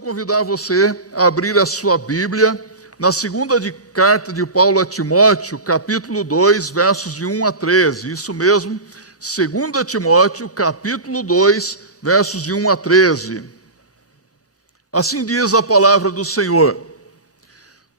convidar você a abrir a sua Bíblia na segunda carta de Paulo a Timóteo, capítulo 2, versos de 1 a 13. Isso mesmo, 2 Timóteo, capítulo 2, versos de 1 a 13. Assim diz a palavra do Senhor: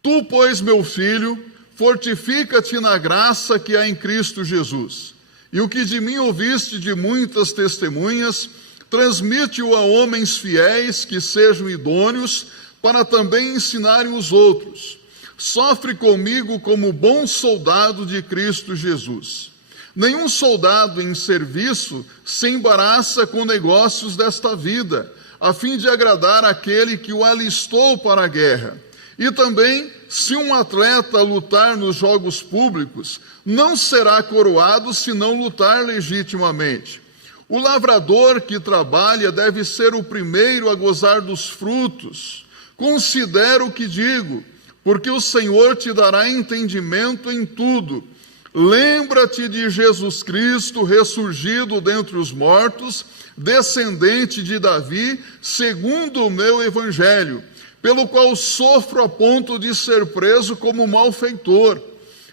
Tu, pois, meu filho, fortifica-te na graça que há em Cristo Jesus. E o que de mim ouviste de muitas testemunhas, transmite-o a homens fiéis que sejam idôneos, para também ensinarem os outros. Sofre comigo como bom soldado de Cristo Jesus. Nenhum soldado em serviço se embaraça com negócios desta vida, a fim de agradar aquele que o alistou para a guerra. E também, se um atleta lutar nos jogos públicos, não será coroado se não lutar legitimamente. O lavrador que trabalha deve ser o primeiro a gozar dos frutos. Considera o que digo, porque o Senhor te dará entendimento em tudo. Lembra-te de Jesus Cristo, ressurgido dentre os mortos, descendente de Davi, segundo o meu evangelho, pelo qual sofro a ponto de ser preso como malfeitor.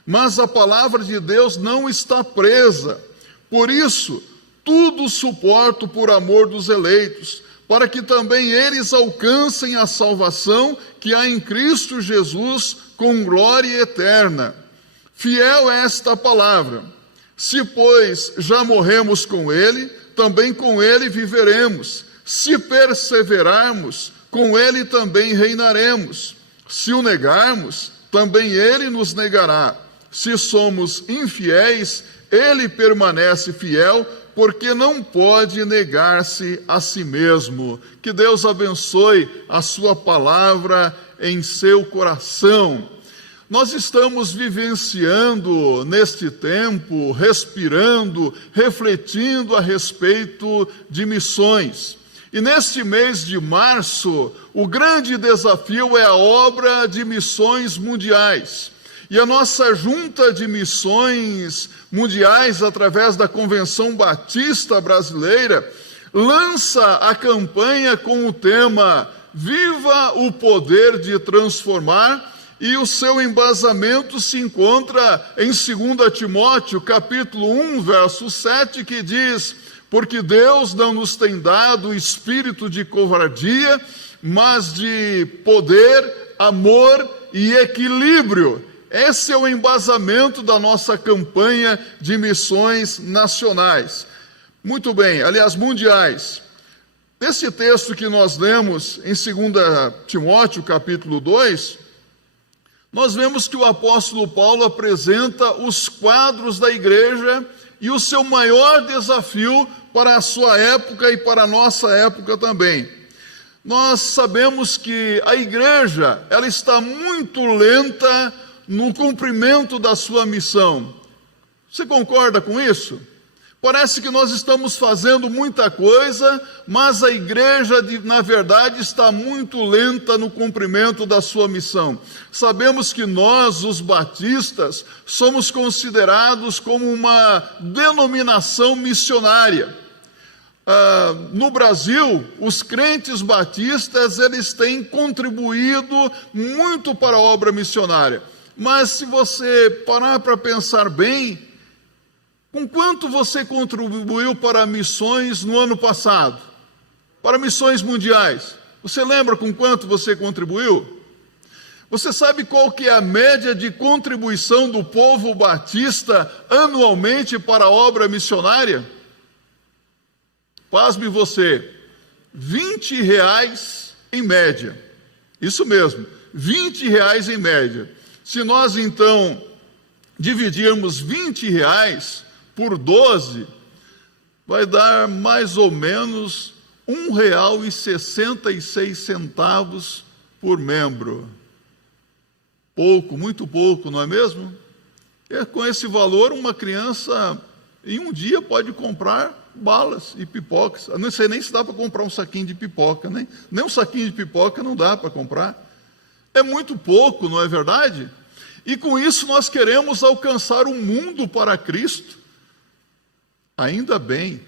Mas a palavra de Deus não está presa. Por isso, tudo suporto por amor dos eleitos, para que também eles alcancem a salvação que há em Cristo Jesus com glória eterna. Fiel é esta palavra. Se, pois, já morremos com ele, também com ele viveremos. Se perseverarmos, com ele também reinaremos. Se o negarmos, também ele nos negará. Se somos infiéis, ele permanece fiel, porque não pode negar-se a si mesmo. Que Deus abençoe a sua palavra em seu coração. Nós estamos vivenciando neste tempo, respirando, refletindo a respeito de missões. E neste mês de março, o grande desafio é a obra de missões mundiais. E a nossa junta de missões mundiais, através da Convenção Batista Brasileira, lança a campanha com o tema Viva o Poder de Transformar, e o seu embasamento se encontra em 2 Timóteo, capítulo 1, verso 7, que diz: Porque Deus não nos tem dado espírito de covardia, mas de poder, amor e equilíbrio. Esse é o embasamento da nossa campanha de missões nacionais. Muito bem, aliás, mundiais. Nesse texto que nós lemos em 2 Timóteo, capítulo 2, nós vemos que o apóstolo Paulo apresenta os quadros da igreja e o seu maior desafio para a sua época e para a nossa época também. Nós sabemos que a igreja, ela está muito lenta no cumprimento da sua missão. Você concorda com isso? Parece que nós estamos fazendo muita coisa, mas a igreja, na verdade, está muito lenta no cumprimento da sua missão. Sabemos que nós, os batistas, somos considerados como uma denominação missionária. No Brasil, os crentes batistas, eles têm contribuído muito para a obra missionária. Mas se você parar para pensar bem, com quanto você contribuiu para missões no ano passado? Para missões mundiais? Você lembra com quanto você contribuiu? Você sabe qual que é a média de contribuição do povo batista anualmente para a obra missionária? Pasme você, R$20 em média. Isso mesmo, R$20 em média. Se nós, então, dividirmos R$20 por 12, vai dar mais ou menos R$1,66 por membro. Pouco, muito pouco, não é mesmo? E com esse valor, uma criança, em um dia, pode comprar balas e pipocas. Eu não sei nem se dá para comprar um saquinho de pipoca, nem um saquinho de pipoca não dá para comprar. É muito pouco, não é verdade? E com isso nós queremos alcançar o mundo para Cristo. Ainda bem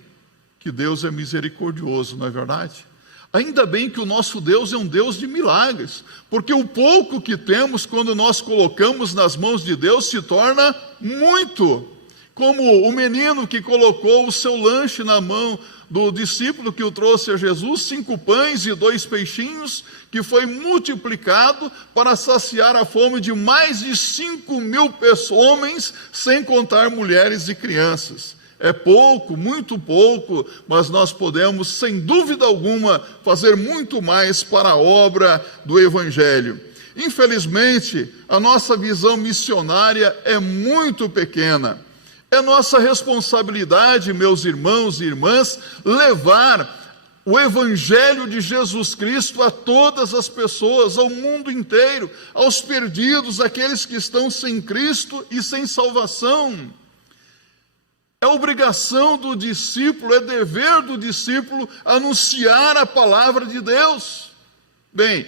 que Deus é misericordioso, não é verdade? Ainda bem que o nosso Deus é um Deus de milagres, porque o pouco que temos, quando nós colocamos nas mãos de Deus, se torna muito. Como o menino que colocou o seu lanche na mão do discípulo que o trouxe a Jesus, 5 pães e 2 peixinhos, que foi multiplicado para saciar a fome de mais de 5.000 homens, sem contar mulheres e crianças. É pouco, muito pouco, mas nós podemos, sem dúvida alguma, fazer muito mais para a obra do Evangelho. Infelizmente, a nossa visão missionária é muito pequena. É nossa responsabilidade, meus irmãos e irmãs, levar o Evangelho de Jesus Cristo a todas as pessoas, ao mundo inteiro, aos perdidos, aqueles que estão sem Cristo e sem salvação. É obrigação do discípulo, é dever do discípulo anunciar a palavra de Deus. Bem,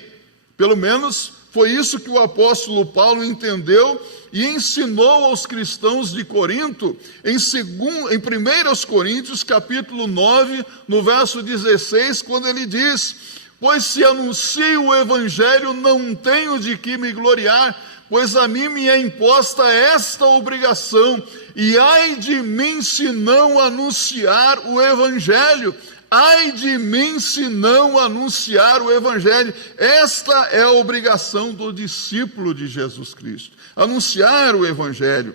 pelo menos foi isso que o apóstolo Paulo entendeu e ensinou aos cristãos de Corinto, em 1 Coríntios, capítulo 9, no verso 16, quando ele diz: pois se anuncio o evangelho, não tenho de que me gloriar, pois a mim me é imposta esta obrigação, e ai de mim se não anunciar o evangelho. Ai de mim se não anunciar o evangelho. Esta é a obrigação do discípulo de Jesus Cristo, anunciar o evangelho.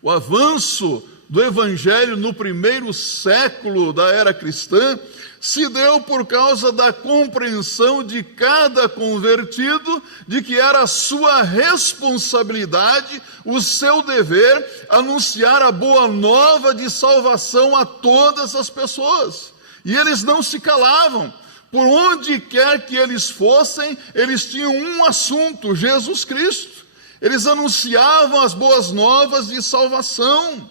O avanço do evangelho no primeiro século da era cristã se deu por causa da compreensão de cada convertido de que era a sua responsabilidade, o seu dever, anunciar a boa nova de salvação a todas as pessoas. E eles não se calavam. Por onde quer que eles fossem, eles tinham um assunto: Jesus Cristo. Eles anunciavam as boas novas de salvação.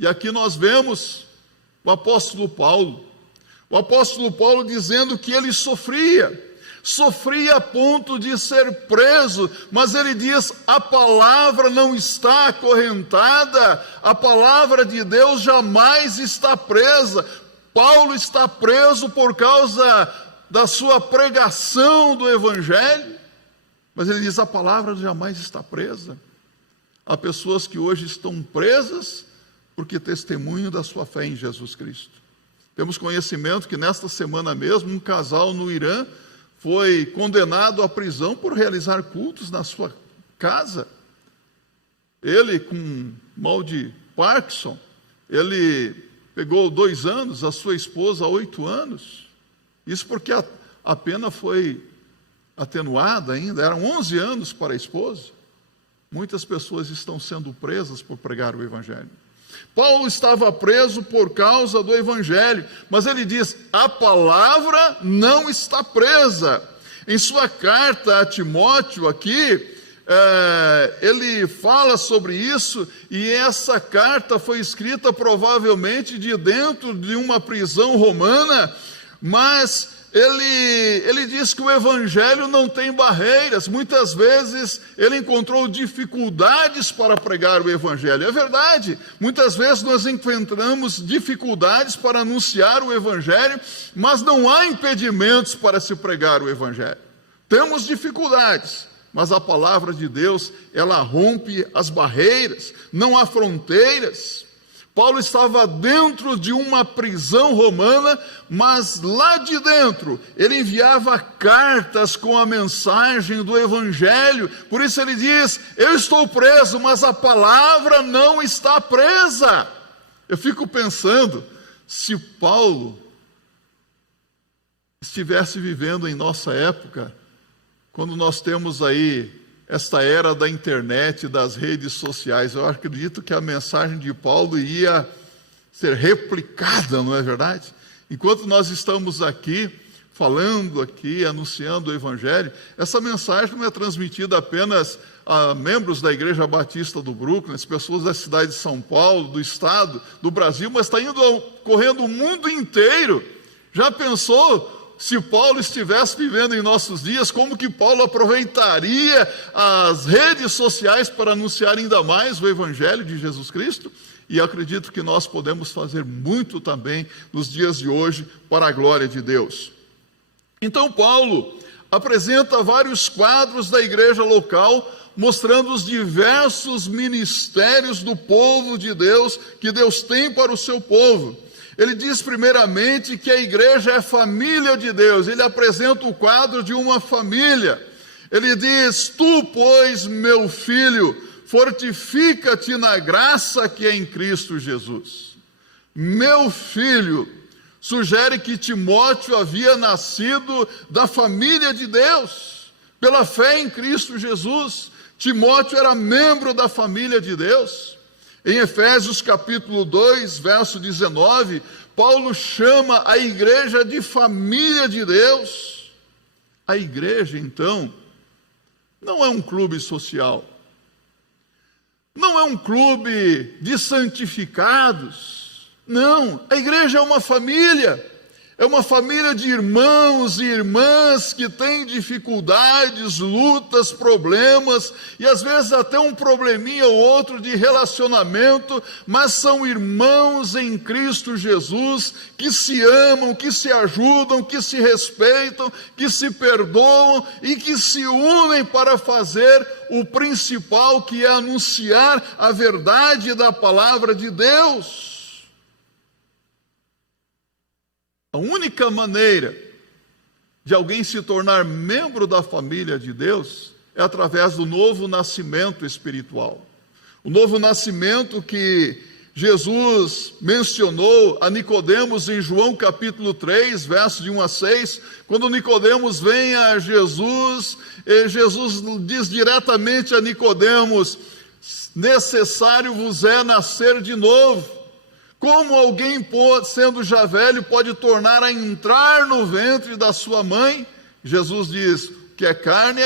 E aqui nós vemos o apóstolo Paulo. O apóstolo Paulo dizendo que ele sofria a ponto de ser preso, mas ele diz: a palavra não está acorrentada, a palavra de Deus jamais está presa. Paulo está preso por causa da sua pregação do evangelho, mas ele diz: a palavra jamais está presa. Há pessoas que hoje estão presas porque testemunham da sua fé em Jesus Cristo. Temos conhecimento que nesta semana mesmo um casal no Irã foi condenado à prisão por realizar cultos na sua casa. Ele, com mal de Parkinson, ele pegou 2 anos, a sua esposa 8 anos. Isso porque a pena foi atenuada ainda, eram 11 anos para a esposa. Muitas pessoas estão sendo presas por pregar o evangelho. Paulo estava preso por causa do evangelho, mas ele diz: a palavra não está presa. Em sua carta a Timóteo aqui, ele fala sobre isso, e essa carta foi escrita provavelmente de dentro de uma prisão romana, mas ele diz que o evangelho não tem barreiras. Muitas vezes ele encontrou dificuldades para pregar o evangelho. É verdade, muitas vezes nós encontramos dificuldades para anunciar o evangelho, mas não há impedimentos para se pregar o evangelho. Temos dificuldades, mas a palavra de Deus, ela rompe as barreiras, não há fronteiras. Paulo estava dentro de uma prisão romana, mas lá de dentro ele enviava cartas com a mensagem do evangelho. Por isso ele diz: eu estou preso, mas a palavra não está presa. Eu fico pensando, se Paulo estivesse vivendo em nossa época, quando nós temos aí esta era da internet, das redes sociais, eu acredito que a mensagem de Paulo ia ser replicada, não é verdade? Enquanto nós estamos aqui, falando aqui, anunciando o evangelho, essa mensagem não é transmitida apenas a membros da Igreja Batista do Brooklyn, as pessoas da cidade de São Paulo, do estado, do Brasil, mas está correndo o mundo inteiro. Já pensou? Se Paulo estivesse vivendo em nossos dias, como que Paulo aproveitaria as redes sociais para anunciar ainda mais o evangelho de Jesus Cristo? E acredito que nós podemos fazer muito também nos dias de hoje para a glória de Deus. Então Paulo apresenta vários quadros da igreja local, mostrando os diversos ministérios do povo de Deus, que Deus tem para o seu povo. Ele diz primeiramente que a igreja é família de Deus. Ele apresenta o quadro de uma família. Ele diz: tu, pois, meu filho, fortifica-te na graça que é em Cristo Jesus. Meu filho sugere que Timóteo havia nascido da família de Deus, pela fé em Cristo Jesus. Timóteo era membro da família de Deus. Em Efésios capítulo 2, verso 19, Paulo chama a igreja de família de Deus. A igreja, então, não é um clube social, não é um clube de santificados. Não, a igreja é uma família de irmãos e irmãs que têm dificuldades, lutas, problemas, e às vezes até um probleminha ou outro de relacionamento, mas são irmãos em Cristo Jesus, que se amam, que se ajudam, que se respeitam, que se perdoam e que se unem para fazer o principal, que é anunciar a verdade da palavra de Deus. A única maneira de alguém se tornar membro da família de Deus é através do novo nascimento espiritual. O novo nascimento que Jesus mencionou a Nicodemos em João capítulo 3, versos de 1 a 6, quando Nicodemos vem a Jesus, Jesus diz diretamente a Nicodemos: necessário vos é nascer de novo. Como alguém, sendo já velho, pode tornar a entrar no ventre da sua mãe? Jesus diz: que é carne,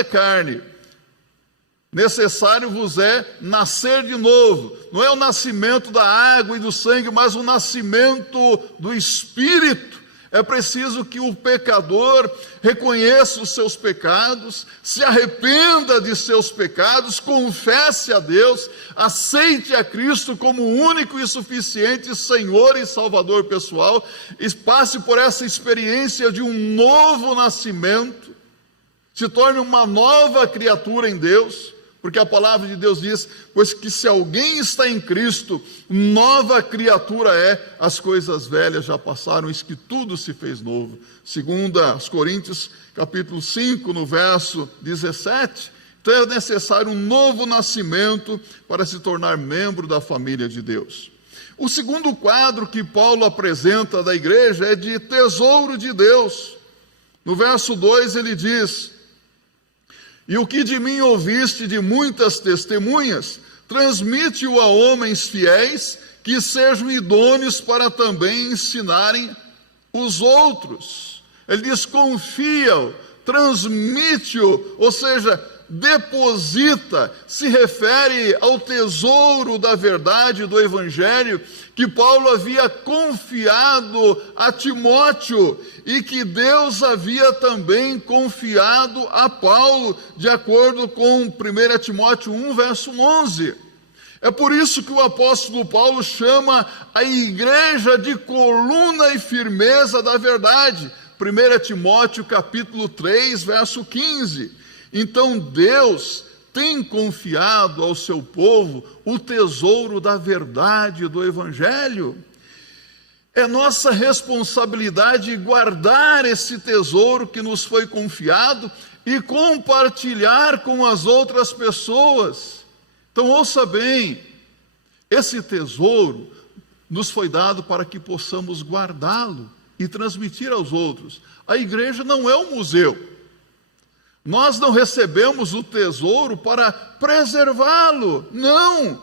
necessário vos é nascer de novo. Não é o nascimento da água e do sangue, mas o nascimento do Espírito. É preciso que o pecador reconheça os seus pecados, se arrependa de seus pecados, confesse a Deus, aceite a Cristo como único e suficiente Senhor e Salvador pessoal, e passe por essa experiência de um novo nascimento, se torne uma nova criatura em Deus, porque a palavra de Deus diz: pois que se alguém está em Cristo, nova criatura é, as coisas velhas já passaram, eis que tudo se fez novo. Segundo aos Coríntios, capítulo 5, no verso 17, então é necessário um novo nascimento para se tornar membro da família de Deus. O segundo quadro que Paulo apresenta da igreja é de tesouro de Deus. No verso 2 ele diz: e o que de mim ouviste de muitas testemunhas, transmite-o a homens fiéis, que sejam idôneos para também ensinarem os outros. Ele diz: confia-o, transmite-o, ou seja, deposita, se refere ao tesouro da verdade do Evangelho, que Paulo havia confiado a Timóteo e que Deus havia também confiado a Paulo, de acordo com 1 Timóteo 1, verso 11. É por isso que o apóstolo Paulo chama a igreja de coluna e firmeza da verdade. 1 Timóteo capítulo 3, verso 15. Então Deus tem confiado ao seu povo o tesouro da verdade do Evangelho. É nossa responsabilidade guardar esse tesouro que nos foi confiado e compartilhar com as outras pessoas. Então ouça bem, esse tesouro nos foi dado para que possamos guardá-lo e transmitir aos outros. A igreja não é um museu. Nós não recebemos o tesouro para preservá-lo, não.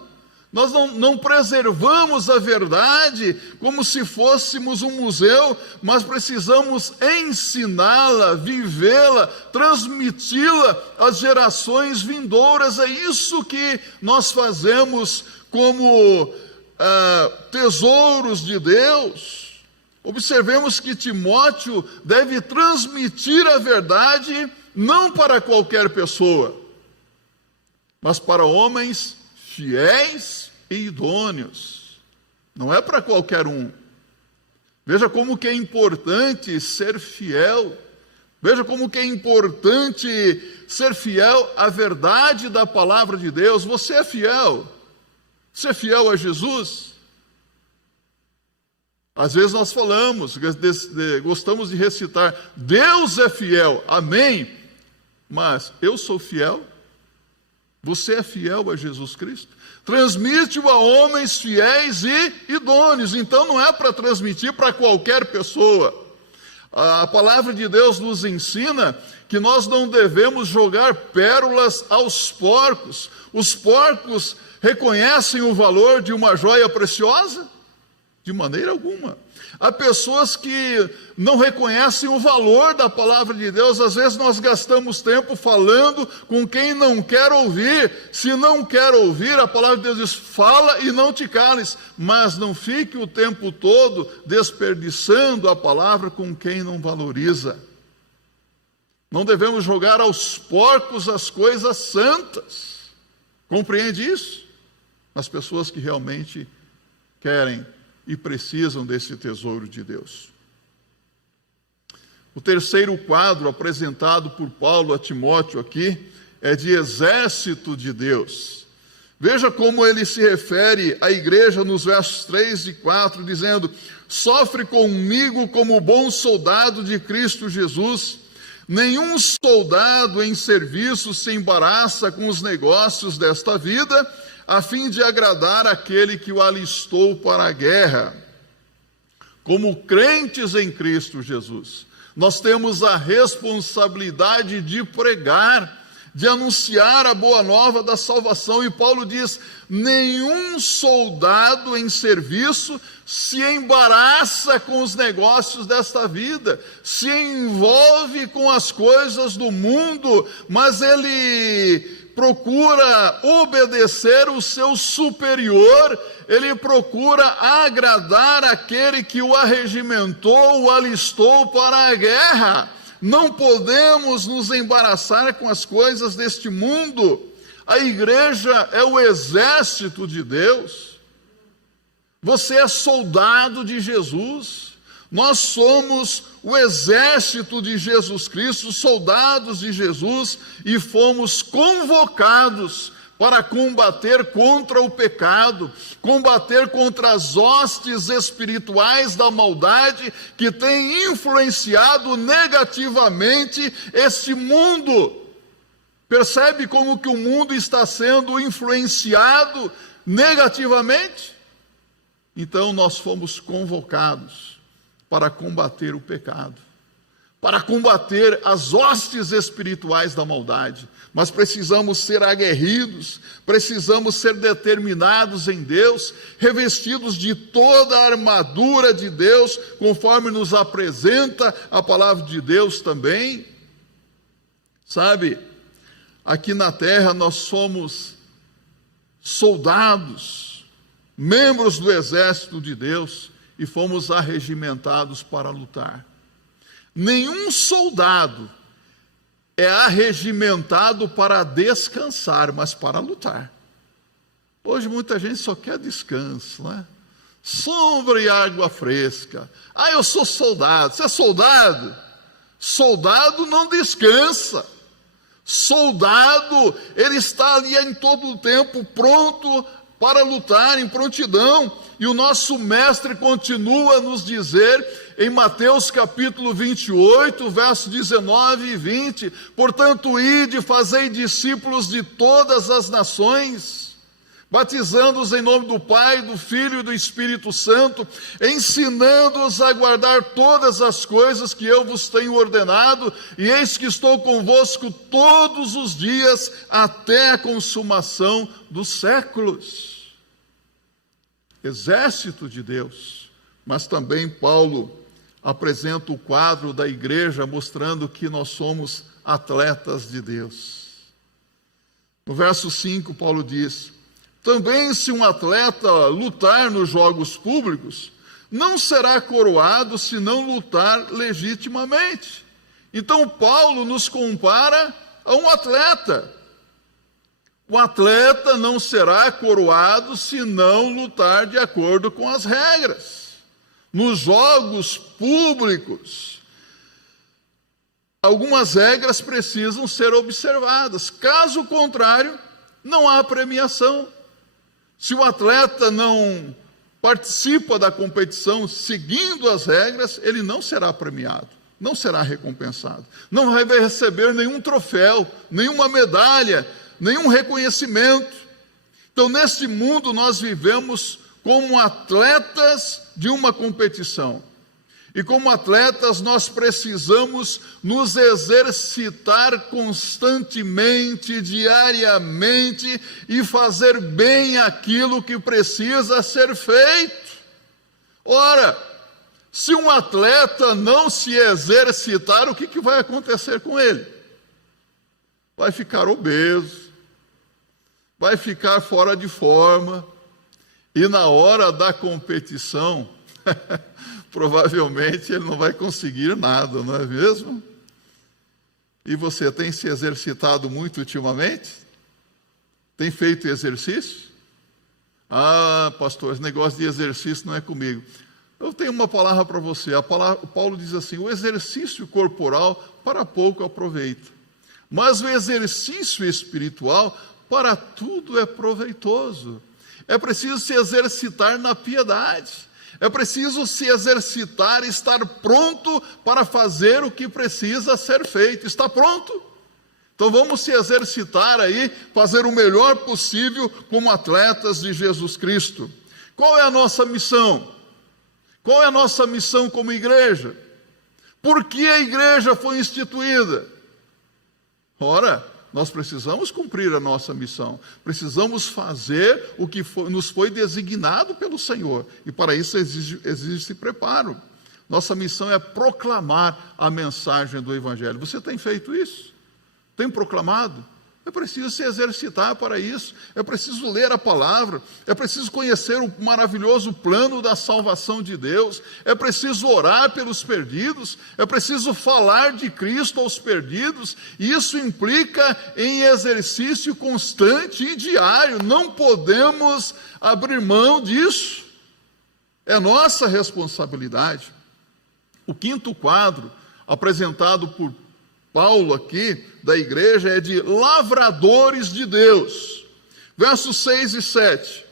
Nós não preservamos a verdade como se fôssemos um museu, mas precisamos ensiná-la, vivê-la, transmiti-la às gerações vindouras. É isso que nós fazemos como tesouros de Deus. Observemos que Timóteo deve transmitir a verdade não para qualquer pessoa, mas para homens fiéis e idôneos. Não é para qualquer um. Veja como que é importante ser fiel. Veja como que é importante ser fiel à verdade da palavra de Deus. Você é fiel. Você é fiel a Jesus? Às vezes nós falamos, gostamos de recitar, Deus é fiel, amém? Mas eu sou fiel? Você é fiel a Jesus Cristo? Transmite-o a homens fiéis e idôneos. Então não é para transmitir para qualquer pessoa. A palavra de Deus nos ensina que nós não devemos jogar pérolas aos porcos. Os porcos reconhecem o valor de uma joia preciosa? De maneira alguma. Há pessoas que não reconhecem o valor da palavra de Deus. Às vezes nós gastamos tempo falando com quem não quer ouvir. Se não quer ouvir, a palavra de Deus diz, fala e não te cales. Mas não fique o tempo todo desperdiçando a palavra com quem não valoriza. Não devemos jogar aos porcos as coisas santas. Compreende isso? As pessoas que realmente querem e precisam desse tesouro de Deus. O terceiro quadro apresentado por Paulo a Timóteo aqui é de exército de Deus. Veja como ele se refere à igreja nos versos 3 e 4, dizendo, sofre comigo como bom soldado de Cristo Jesus. Nenhum soldado em serviço se embaraça com os negócios desta vida, a fim de agradar aquele que o alistou para a guerra. Como crentes em Cristo Jesus, nós temos a responsabilidade de pregar, de anunciar a boa nova da salvação. E Paulo diz, nenhum soldado em serviço se embaraça com os negócios desta vida, se envolve com as coisas do mundo, mas ele procura obedecer o seu superior, ele procura agradar aquele que o arregimentou, o alistou para a guerra. Não podemos nos embaraçar com as coisas deste mundo. A igreja é o exército de Deus. Você é soldado de Jesus. Nós somos o exército de Jesus Cristo, soldados de Jesus, e fomos convocados para combater contra o pecado, combater contra as hostes espirituais da maldade que têm influenciado negativamente este mundo. Percebe como que o mundo está sendo influenciado negativamente? Então nós fomos convocados para combater o pecado, para combater as hostes espirituais da maldade. Mas precisamos ser aguerridos, precisamos ser determinados em Deus, revestidos de toda a armadura de Deus, conforme nos apresenta a palavra de Deus também. Sabe, aqui na terra nós somos soldados, membros do exército de Deus, e fomos arregimentados para lutar. Nenhum soldado é arregimentado para descansar, mas para lutar. Hoje muita gente só quer descanso, né? Sombra e água fresca. Ah, eu sou soldado. Você é soldado? Soldado não descansa. Soldado, ele está ali em todo o tempo pronto para lutar, em prontidão. E o nosso mestre continua a nos dizer em Mateus capítulo 28, versos 19 e 20, portanto, ide, fazei discípulos de todas as nações, batizando-os em nome do Pai, do Filho e do Espírito Santo, ensinando-os a guardar todas as coisas que eu vos tenho ordenado, e eis que estou convosco todos os dias, até a consumação dos séculos. Exército de Deus. Mas também Paulo apresenta o quadro da igreja mostrando que nós somos atletas de Deus. No verso 5, Paulo diz, também se um atleta lutar nos jogos públicos, não será coroado se não lutar legitimamente. Então Paulo nos compara a um atleta. O atleta não será coroado se não lutar de acordo com as regras. Nos jogos públicos, algumas regras precisam ser observadas. Caso contrário, não há premiação. Se o atleta não participa da competição seguindo as regras, ele não será premiado, não será recompensado, não vai receber nenhum troféu, nenhuma medalha, nenhum reconhecimento. Então, neste mundo, nós vivemos como atletas de uma competição. E como atletas, nós precisamos nos exercitar constantemente, diariamente, e fazer bem aquilo que precisa ser feito. Ora, se um atleta não se exercitar, o que vai acontecer com ele? Vai ficar obeso, vai ficar fora de forma, e na hora da competição, provavelmente ele não vai conseguir nada, não é mesmo? E você tem se exercitado muito ultimamente? Tem feito exercício? Ah, pastor, esse negócio de exercício não é comigo. Eu tenho uma palavra para você. Paulo diz assim: o exercício corporal para pouco aproveita, mas o exercício espiritual para tudo é proveitoso. É preciso se exercitar na piedade. É preciso se exercitar, estar pronto para fazer o que precisa ser feito. Está pronto? Então vamos se exercitar aí, fazer o melhor possível como atletas de Jesus Cristo. Qual é a nossa missão? Qual é a nossa missão como igreja? Por que a igreja foi instituída? Ora, nós precisamos cumprir a nossa missão, precisamos fazer o que nos foi designado pelo Senhor, e para isso exige preparo. Nossa missão é proclamar a mensagem do Evangelho. Você tem feito isso? Tem proclamado? É preciso se exercitar para isso, é preciso ler a palavra, é preciso conhecer o maravilhoso plano da salvação de Deus, é preciso orar pelos perdidos, é preciso falar de Cristo aos perdidos, e isso implica em exercício constante e diário. Não podemos abrir mão disso, é nossa responsabilidade. O quinto quadro, apresentado por Paulo aqui, da igreja, é de lavradores de Deus. Versos 6 e 7.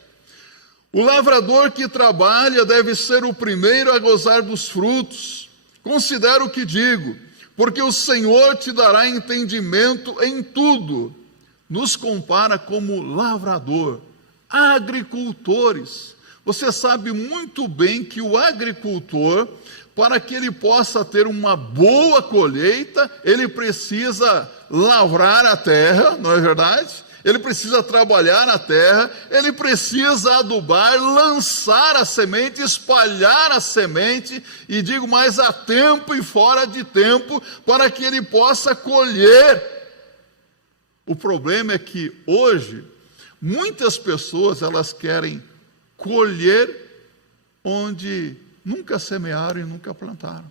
O lavrador que trabalha deve ser o primeiro a gozar dos frutos. Considera o que digo, porque o Senhor te dará entendimento em tudo. Nos compara como lavrador, agricultores. Você sabe muito bem que o agricultor, para que ele possa ter uma boa colheita, ele precisa lavrar a terra, não é verdade? Ele precisa trabalhar a terra, ele precisa adubar, lançar a semente, espalhar a semente, e digo mais, a tempo e fora de tempo, para que ele possa colher. O problema é que hoje, muitas pessoas, elas querem colher onde nunca semearam e nunca plantaram.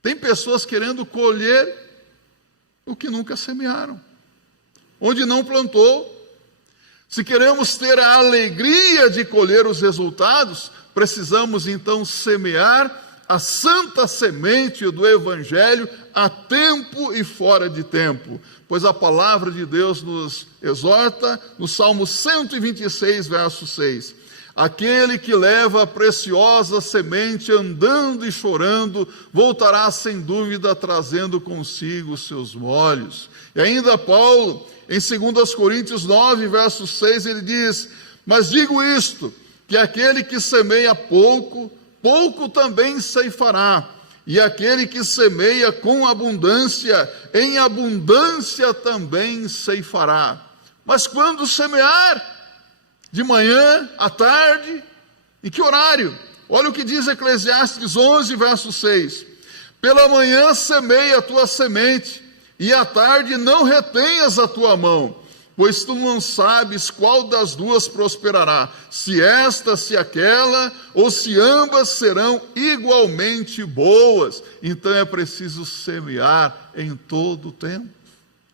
Tem pessoas querendo colher o que nunca semearam, onde não plantou. Se queremos ter a alegria de colher os resultados, precisamos então semear a santa semente do Evangelho a tempo e fora de tempo, pois a palavra de Deus nos exorta no Salmo 126, verso 6. Aquele que leva a preciosa semente andando e chorando, voltará sem dúvida trazendo consigo os seus molhos. E ainda Paulo, em 2 Coríntios 9, verso 6, ele diz: mas digo isto, que aquele que semeia pouco, pouco também ceifará, e aquele que semeia com abundância, em abundância também ceifará. Mas quando semear? De manhã, à tarde, em que horário? Olha o que diz Eclesiastes 11, verso 6. Pela manhã semeia a tua semente, e à tarde não retenhas a tua mão, pois tu não sabes qual das duas prosperará, se esta, se aquela, ou se ambas serão igualmente boas. Então é preciso semear em todo o tempo,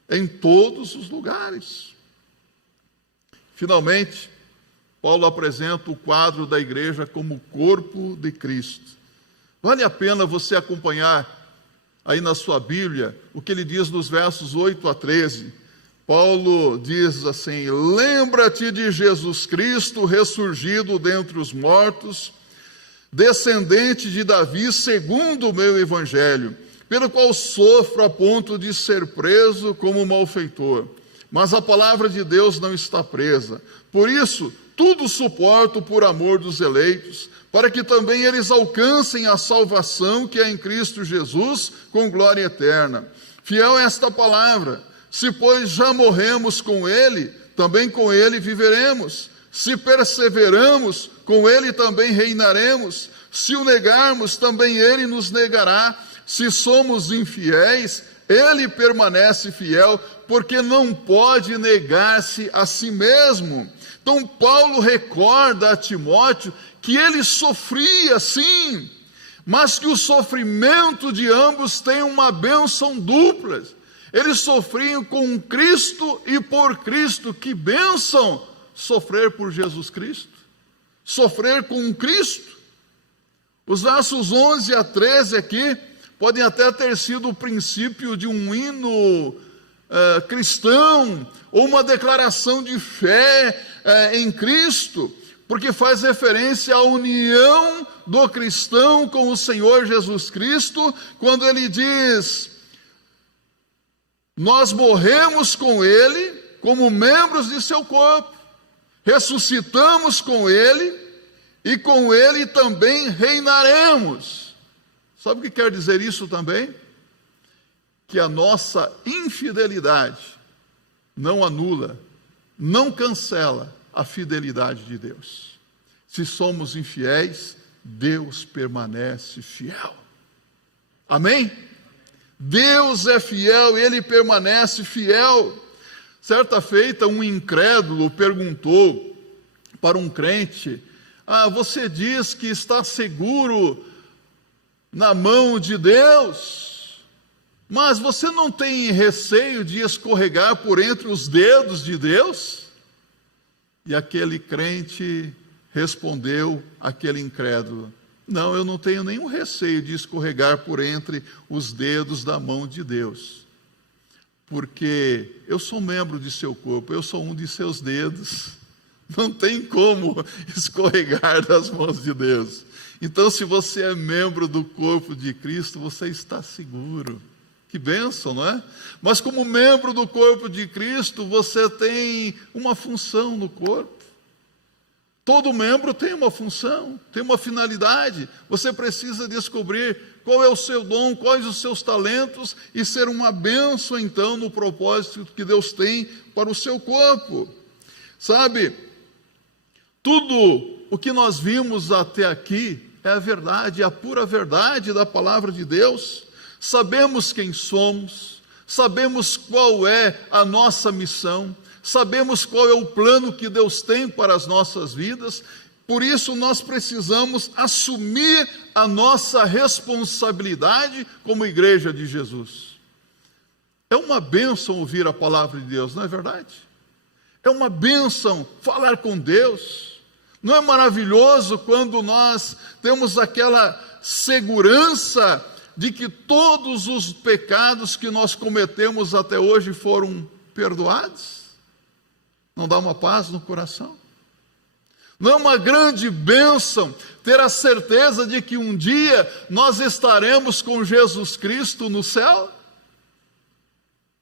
em todos os lugares. Finalmente, Paulo apresenta o quadro da igreja como corpo de Cristo. Vale a pena você acompanhar aí na sua Bíblia o que ele diz nos versos 8 a 13. Paulo diz assim: lembra-te de Jesus Cristo, ressurgido dentre os mortos, descendente de Davi, segundo o meu evangelho, pelo qual sofro a ponto de ser preso como malfeitor. Mas a palavra de Deus não está presa. Por isso, tudo suporto por amor dos eleitos, para que também eles alcancem a salvação que é em Cristo Jesus, com glória eterna. Fiel é esta palavra: se, pois, já morremos com ele, também com ele viveremos. Se perseveramos, com ele também reinaremos. Se o negarmos, também ele nos negará. Se somos infiéis, ele permanece fiel, porque não pode negar-se a si mesmo. Então Paulo recorda a Timóteo que ele sofria sim, mas que o sofrimento de ambos tem uma bênção dupla. Eles sofriam com Cristo e por Cristo. Que bênção sofrer por Jesus Cristo, sofrer com Cristo. Os versos 11 a 13 aqui podem até ter sido o princípio de um hino cristão, ou uma declaração de fé em Cristo, porque faz referência à união do cristão com o Senhor Jesus Cristo, quando ele diz: nós morremos com ele como membros de seu corpo, ressuscitamos com ele e com ele também reinaremos. Sabe o que quer dizer isso também? Que a nossa infidelidade não anula, não cancela a fidelidade de Deus. Se somos infiéis, Deus permanece fiel. Amém? Deus é fiel, Ele permanece fiel. Certa feita, um incrédulo perguntou para um crente: você diz que está seguro na mão de Deus, mas você não tem receio de escorregar por entre os dedos de Deus? E aquele crente respondeu, aquele incrédulo: não, eu não tenho nenhum receio de escorregar por entre os dedos da mão de Deus, porque eu sou membro de seu corpo, eu sou um de seus dedos, não tem como escorregar das mãos de Deus. Então, se você é membro do corpo de Cristo, você está seguro. Que bênção, não é? Mas como membro do corpo de Cristo, você tem uma função no corpo. Todo membro tem uma função, tem uma finalidade. Você precisa descobrir qual é o seu dom, quais os seus talentos, e ser uma bênção, então, no propósito que Deus tem para o seu corpo. Sabe, tudo o que nós vimos até aqui é a verdade, a pura verdade da palavra de Deus. Sabemos quem somos, sabemos qual é a nossa missão, sabemos qual é o plano que Deus tem para as nossas vidas. Por isso nós precisamos assumir a nossa responsabilidade como igreja de Jesus. É uma bênção ouvir a palavra de Deus, não é verdade? É uma bênção falar com Deus. Não é maravilhoso quando nós temos aquela segurança de que todos os pecados que nós cometemos até hoje foram perdoados? Não dá uma paz no coração? Não é uma grande bênção ter a certeza de que um dia nós estaremos com Jesus Cristo no céu?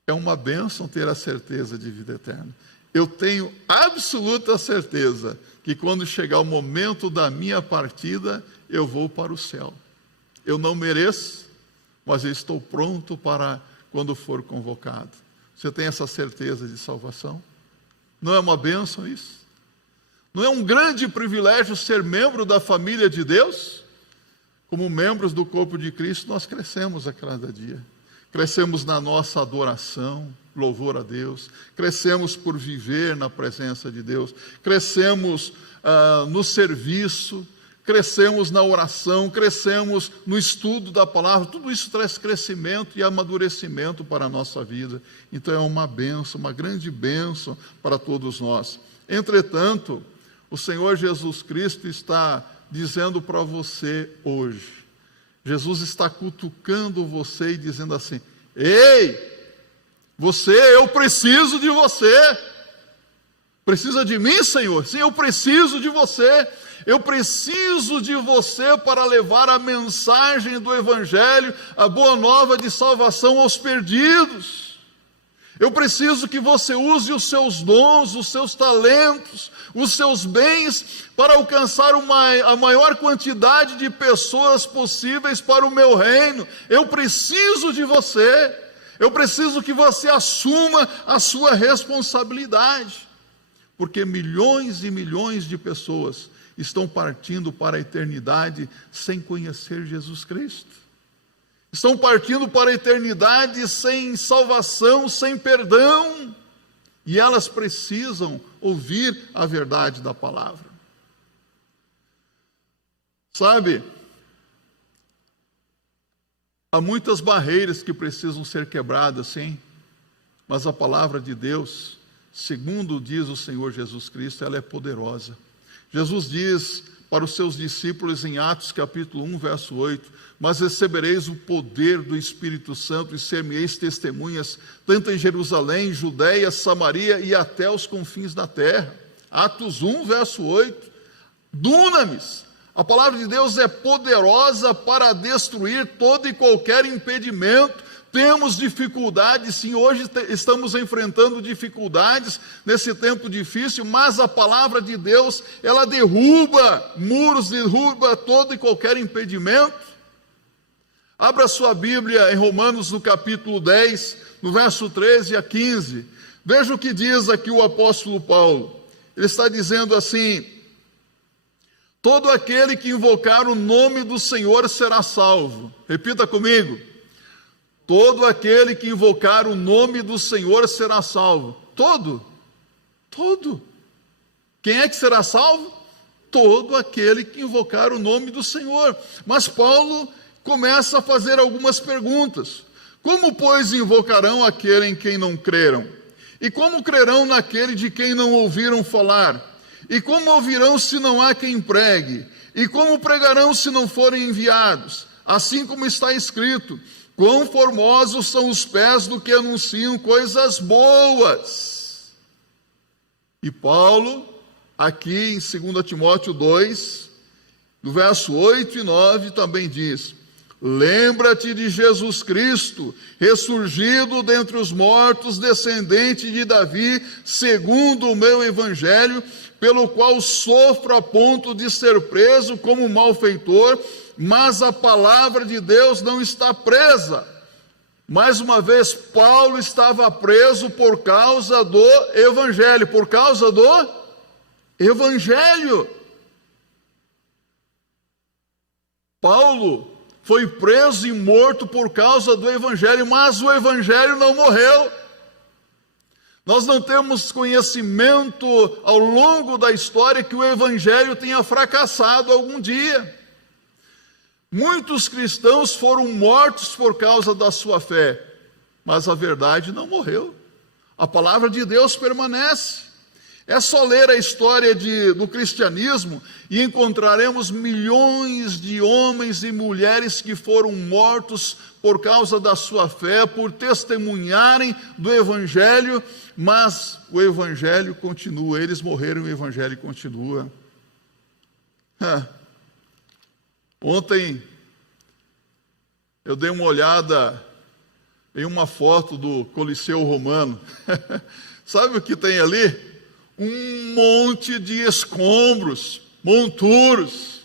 É uma bênção ter a certeza de vida eterna. Eu tenho absoluta certeza que quando chegar o momento da minha partida, eu vou para o céu. Eu não mereço, mas eu estou pronto para quando for convocado. Você tem essa certeza de salvação? Não é uma bênção isso? Não é um grande privilégio ser membro da família de Deus? Como membros do corpo de Cristo, nós crescemos a cada dia. Crescemos na nossa adoração, louvor a Deus. Crescemos por viver na presença de Deus. Crescemos no serviço. Crescemos na oração. Crescemos no estudo da palavra. Tudo isso traz crescimento e amadurecimento para a nossa vida. Então é uma bênção, uma grande bênção para todos nós. Entretanto, o Senhor Jesus Cristo está dizendo para você hoje: Jesus está cutucando você e dizendo assim: ei, eu preciso de você. Precisa de mim, Senhor? Sim, eu preciso de você. Eu preciso de você para levar a mensagem do Evangelho, a boa nova de salvação aos perdidos. Eu preciso que você use os seus dons, os seus talentos, os seus bens para alcançar a maior quantidade de pessoas possíveis para o meu reino. Eu preciso de você. Eu preciso que você assuma a sua responsabilidade. Porque milhões e milhões de pessoas estão partindo para a eternidade sem conhecer Jesus Cristo. Estão partindo para a eternidade sem salvação, sem perdão. E elas precisam ouvir a verdade da palavra. Sabe, há muitas barreiras que precisam ser quebradas, sim. Mas a palavra de Deus, segundo diz o Senhor Jesus Cristo, ela é poderosa. Jesus diz para os seus discípulos em Atos capítulo 1, verso 8, mas recebereis o poder do Espírito Santo e ser-me-eis testemunhas, tanto em Jerusalém, Judeia, Samaria e até os confins da terra. Atos 1, verso 8, dunamis. A palavra de Deus é poderosa para destruir todo e qualquer impedimento. Temos dificuldades, sim, hoje estamos enfrentando dificuldades nesse tempo difícil, mas a palavra de Deus, ela derruba muros, derruba todo e qualquer impedimento. Abra sua Bíblia em Romanos no capítulo 10, no verso 13 a 15. Veja o que diz aqui o apóstolo Paulo. Ele está dizendo assim: todo aquele que invocar o nome do Senhor será salvo. Repita comigo. Todo aquele que invocar o nome do Senhor será salvo. Todo. Quem é que será salvo? Todo aquele que invocar o nome do Senhor. Mas Paulo começa a fazer algumas perguntas. Como, pois, invocarão aquele em quem não creram? E como crerão naquele de quem não ouviram falar? E como ouvirão se não há quem pregue? E como pregarão se não forem enviados? Assim como está escrito: quão formosos são os pés do que anunciam coisas boas. E Paulo, aqui em 2 Timóteo 2, no verso 8 e 9, também diz: lembra-te de Jesus Cristo, ressurgido dentre os mortos, descendente de Davi, segundo o meu evangelho, pelo qual sofro a ponto de ser preso como malfeitor, mas a palavra de Deus não está presa. Mais uma vez, Paulo estava preso por causa do Evangelho. Por causa do Evangelho. Paulo foi preso e morto por causa do Evangelho, mas o Evangelho não morreu. Nós não temos conhecimento ao longo da história que o Evangelho tenha fracassado algum dia. Muitos cristãos foram mortos por causa da sua fé, mas a verdade não morreu. A palavra de Deus permanece. É só ler a história do cristianismo e encontraremos milhões de homens e mulheres que foram mortos por causa da sua fé, por testemunharem do Evangelho, mas o Evangelho continua. Eles morreram e o Evangelho continua. Ontem eu dei uma olhada em uma foto do Coliseu Romano. Sabe o que tem ali? Um monte de escombros, monturos.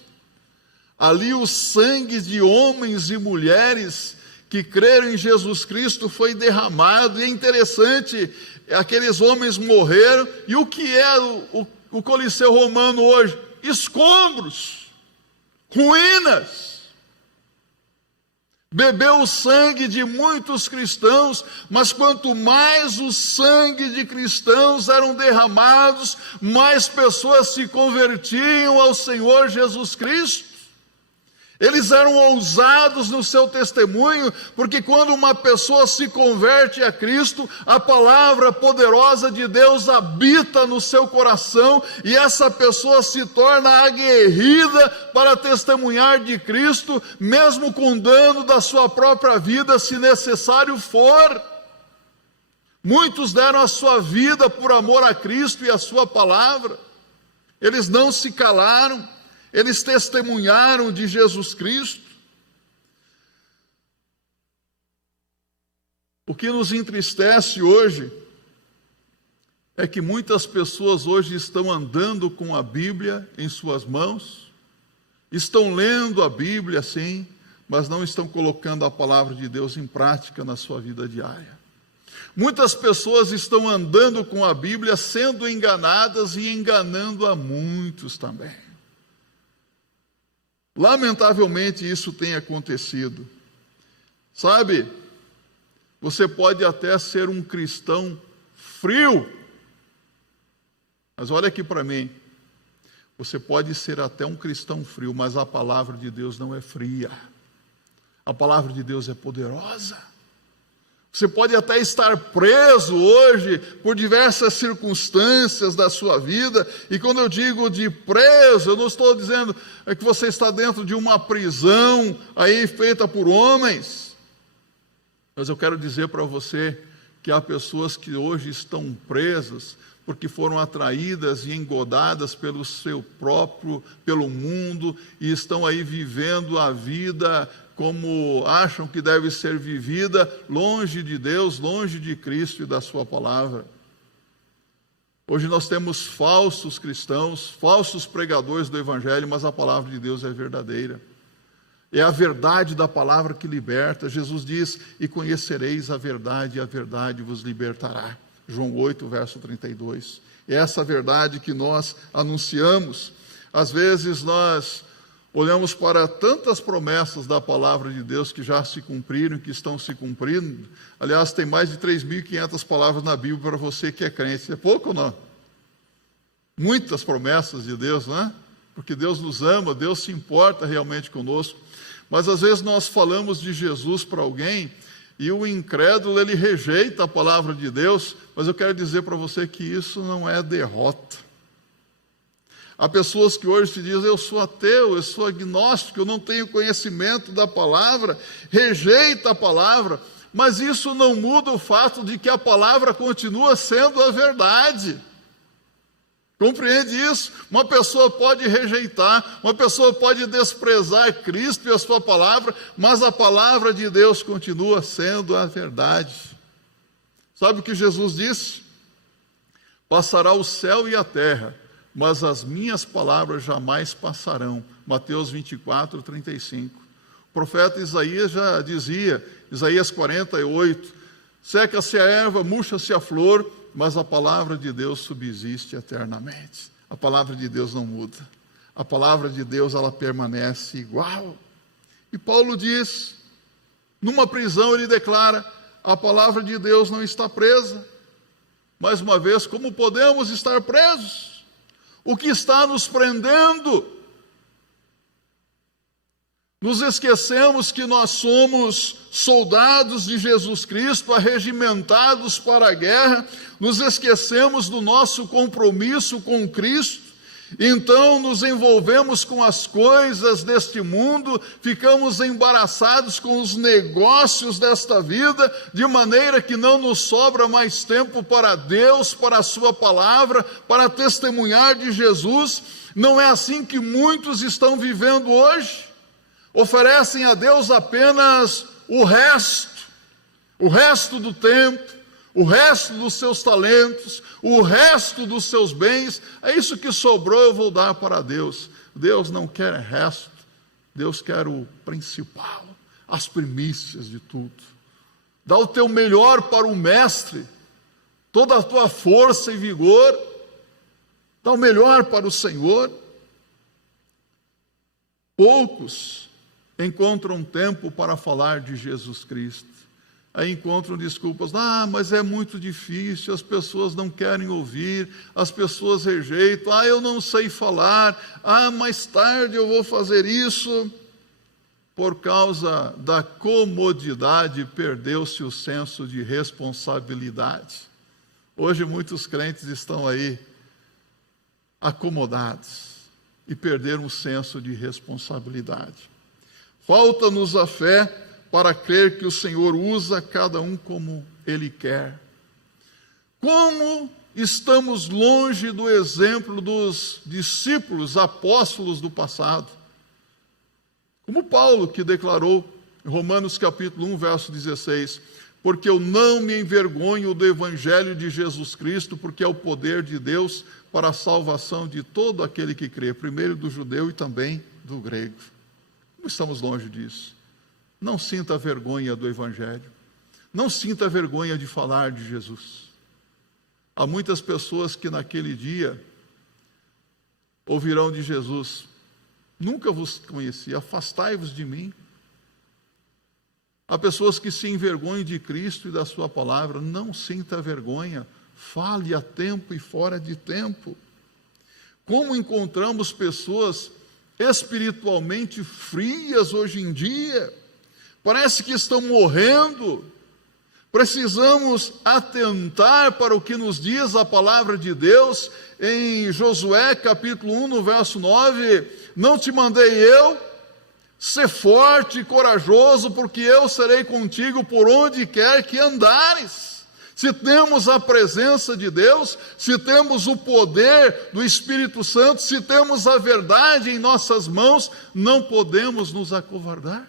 Ali o sangue de homens e mulheres que creram em Jesus Cristo foi derramado. E é interessante, aqueles homens morreram. E o que é o Coliseu Romano hoje? Escombros, ruínas. Bebeu o sangue de muitos cristãos, mas quanto mais o sangue de cristãos eram derramados, mais pessoas se convertiam ao Senhor Jesus Cristo. Eles eram ousados no seu testemunho, porque quando uma pessoa se converte a Cristo, a palavra poderosa de Deus habita no seu coração, e essa pessoa se torna aguerrida para testemunhar de Cristo, mesmo com dano da sua própria vida, se necessário for. Muitos deram a sua vida por amor a Cristo e a sua palavra. Eles não se calaram. Eles testemunharam de Jesus Cristo. O que nos entristece hoje é que muitas pessoas hoje estão andando com a Bíblia em suas mãos, estão lendo a Bíblia, sim, mas não estão colocando a palavra de Deus em prática na sua vida diária. Muitas pessoas estão andando com a Bíblia, sendo enganadas e enganando a muitos também. Lamentavelmente isso tem acontecido. Sabe, você pode até ser um cristão frio, mas olha aqui para mim, você pode ser até um cristão frio, mas a palavra de Deus não é fria, a palavra de Deus é poderosa. Você pode até estar preso hoje por diversas circunstâncias da sua vida, e quando eu digo de preso, eu não estou dizendo que você está dentro de uma prisão aí feita por homens, mas eu quero dizer para você que há pessoas que hoje estão presas porque foram atraídas e engodadas pelo mundo, e estão aí vivendo a vida como acham que deve ser vivida, longe de Deus, longe de Cristo e da sua palavra. Hoje nós temos falsos cristãos, falsos pregadores do Evangelho, mas a palavra de Deus é verdadeira. É a verdade da palavra que liberta. Jesus diz, e conhecereis a verdade vos libertará. João 8, verso 32. É essa verdade que nós anunciamos. Às vezes nós olhamos para tantas promessas da palavra de Deus que já se cumpriram, que estão se cumprindo. Aliás, tem mais de 3.500 palavras na Bíblia para você que é crente. É pouco ou não? Muitas promessas de Deus, não é? Porque Deus nos ama, Deus se importa realmente conosco. Mas às vezes nós falamos de Jesus para alguém e o incrédulo, ele rejeita a palavra de Deus, mas eu quero dizer para você que isso não é derrota. Há pessoas que hoje se dizem, eu sou ateu, eu sou agnóstico, eu não tenho conhecimento da palavra, rejeita a palavra, mas isso não muda o fato de que a palavra continua sendo a verdade. Compreende isso? Uma pessoa pode rejeitar, uma pessoa pode desprezar Cristo e a sua palavra, mas a palavra de Deus continua sendo a verdade. Sabe o que Jesus disse? Passará o céu e a terra, mas as minhas palavras jamais passarão. Mateus 24, 35. O profeta Isaías já dizia, Isaías 48, seca-se a erva, murcha-se a flor, mas a palavra de Deus subsiste eternamente. A palavra de Deus não muda. A palavra de Deus, ela permanece igual. E Paulo diz, numa prisão ele declara, a palavra de Deus não está presa. Mais uma vez, como podemos estar presos? O que está nos prendendo? Nos esquecemos que nós somos soldados de Jesus Cristo, arregimentados para a guerra, nos esquecemos do nosso compromisso com Cristo, então nos envolvemos com as coisas deste mundo, ficamos embaraçados com os negócios desta vida, de maneira que não nos sobra mais tempo para Deus, para a sua palavra, para testemunhar de Jesus. Não é assim que muitos estão vivendo hoje. Oferecem a Deus apenas o resto do tempo, o resto dos seus talentos, o resto dos seus bens. É isso que sobrou, eu vou dar para Deus. Deus não quer resto, Deus quer o principal, as primícias de tudo. Dá o teu melhor para o mestre, toda a tua força e vigor, dá o melhor para o Senhor. Poucos encontram tempo para falar de Jesus Cristo. Aí encontram desculpas, mas é muito difícil, as pessoas não querem ouvir, as pessoas rejeitam, eu não sei falar, mais tarde eu vou fazer isso. por causa da comodidade, perdeu-se o senso de responsabilidade. Hoje muitos crentes estão aí acomodados e perderam o senso de responsabilidade. Falta-nos a fé para crer que o Senhor usa cada um como Ele quer. Como estamos longe do exemplo dos discípulos, apóstolos do passado. Como Paulo, que declarou em Romanos capítulo 1, verso 16, porque eu não me envergonho do evangelho de Jesus Cristo, porque é o poder de Deus para a salvação de todo aquele que crê, primeiro do judeu e também do grego. Como estamos longe disso? Não sinta vergonha do evangelho. Não sinta vergonha de falar de Jesus. Há muitas pessoas que naquele dia ouvirão de Jesus: nunca vos conheci, afastai-vos de mim. Há pessoas que se envergonham de Cristo e da sua palavra. Não sinta vergonha, fale a tempo e fora de tempo. Como encontramos pessoas espiritualmente frias hoje em dia? Parece que estão morrendo. Precisamos atentar para o que nos diz a palavra de Deus em Josué capítulo 1, no verso 9: não te mandei eu? Ser forte e corajoso, porque eu serei contigo por onde quer que andares. Se temos a presença de Deus, se temos o poder do Espírito Santo, se temos a verdade em nossas mãos, não podemos nos acovardar.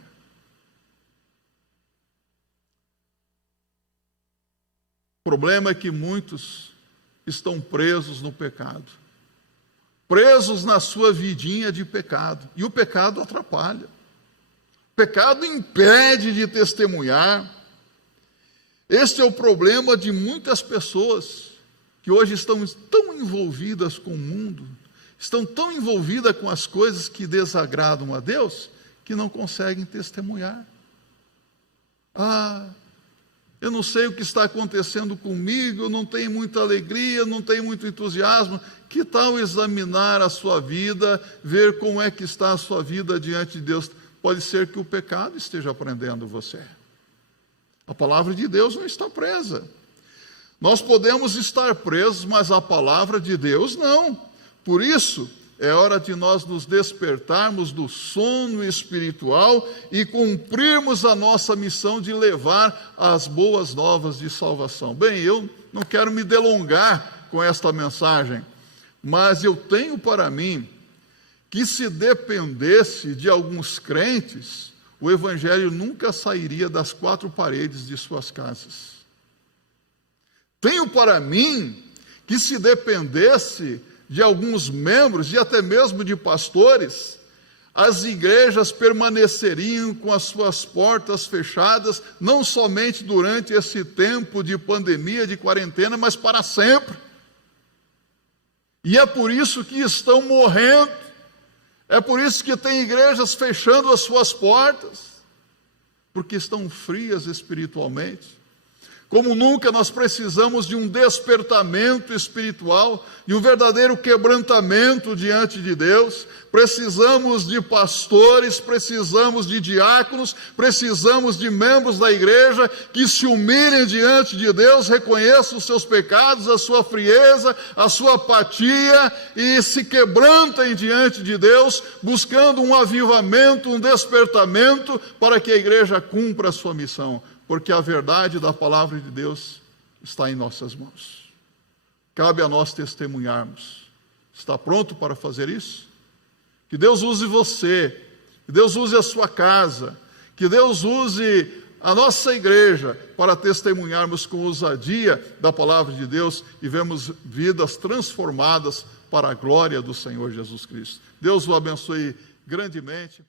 O problema é que muitos estão presos no pecado, presos na sua vidinha de pecado, e o pecado atrapalha, o pecado impede de testemunhar. Este é o problema de muitas pessoas que hoje estão tão envolvidas com o mundo, estão tão envolvidas com as coisas que desagradam a Deus, que não conseguem testemunhar. Eu não sei o que está acontecendo comigo, eu não tenho muita alegria, não tenho muito entusiasmo. Que tal examinar a sua vida, ver como é que está a sua vida diante de Deus? Pode ser que o pecado esteja prendendo você. A palavra de Deus não está presa. Nós podemos estar presos, mas a palavra de Deus não. Por isso, é hora de nós nos despertarmos do sono espiritual e cumprirmos a nossa missão de levar as boas novas de salvação. Bem, eu não quero me delongar com esta mensagem, mas eu tenho para mim que, se dependesse de alguns crentes, o evangelho nunca sairia das quatro paredes de suas casas. Tenho para mim que, se dependesse de alguns membros e até mesmo de pastores, as igrejas permaneceriam com as suas portas fechadas, não somente durante esse tempo de pandemia, de quarentena, mas para sempre. E é por isso que estão morrendo, é por isso que tem igrejas fechando as suas portas, porque estão frias espiritualmente. Como nunca, nós precisamos de um despertamento espiritual, de um verdadeiro quebrantamento diante de Deus. Precisamos de pastores, precisamos de diáconos, precisamos de membros da igreja que se humilhem diante de Deus, reconheçam os seus pecados, a sua frieza, a sua apatia e se quebrantem diante de Deus, buscando um avivamento, um despertamento para que a igreja cumpra a sua missão. Porque a verdade da palavra de Deus está em nossas mãos. Cabe a nós testemunharmos. Está pronto para fazer isso? Que Deus use você, que Deus use a sua casa, que Deus use a nossa igreja para testemunharmos com ousadia da palavra de Deus e vemos vidas transformadas para a glória do Senhor Jesus Cristo. Deus o abençoe grandemente.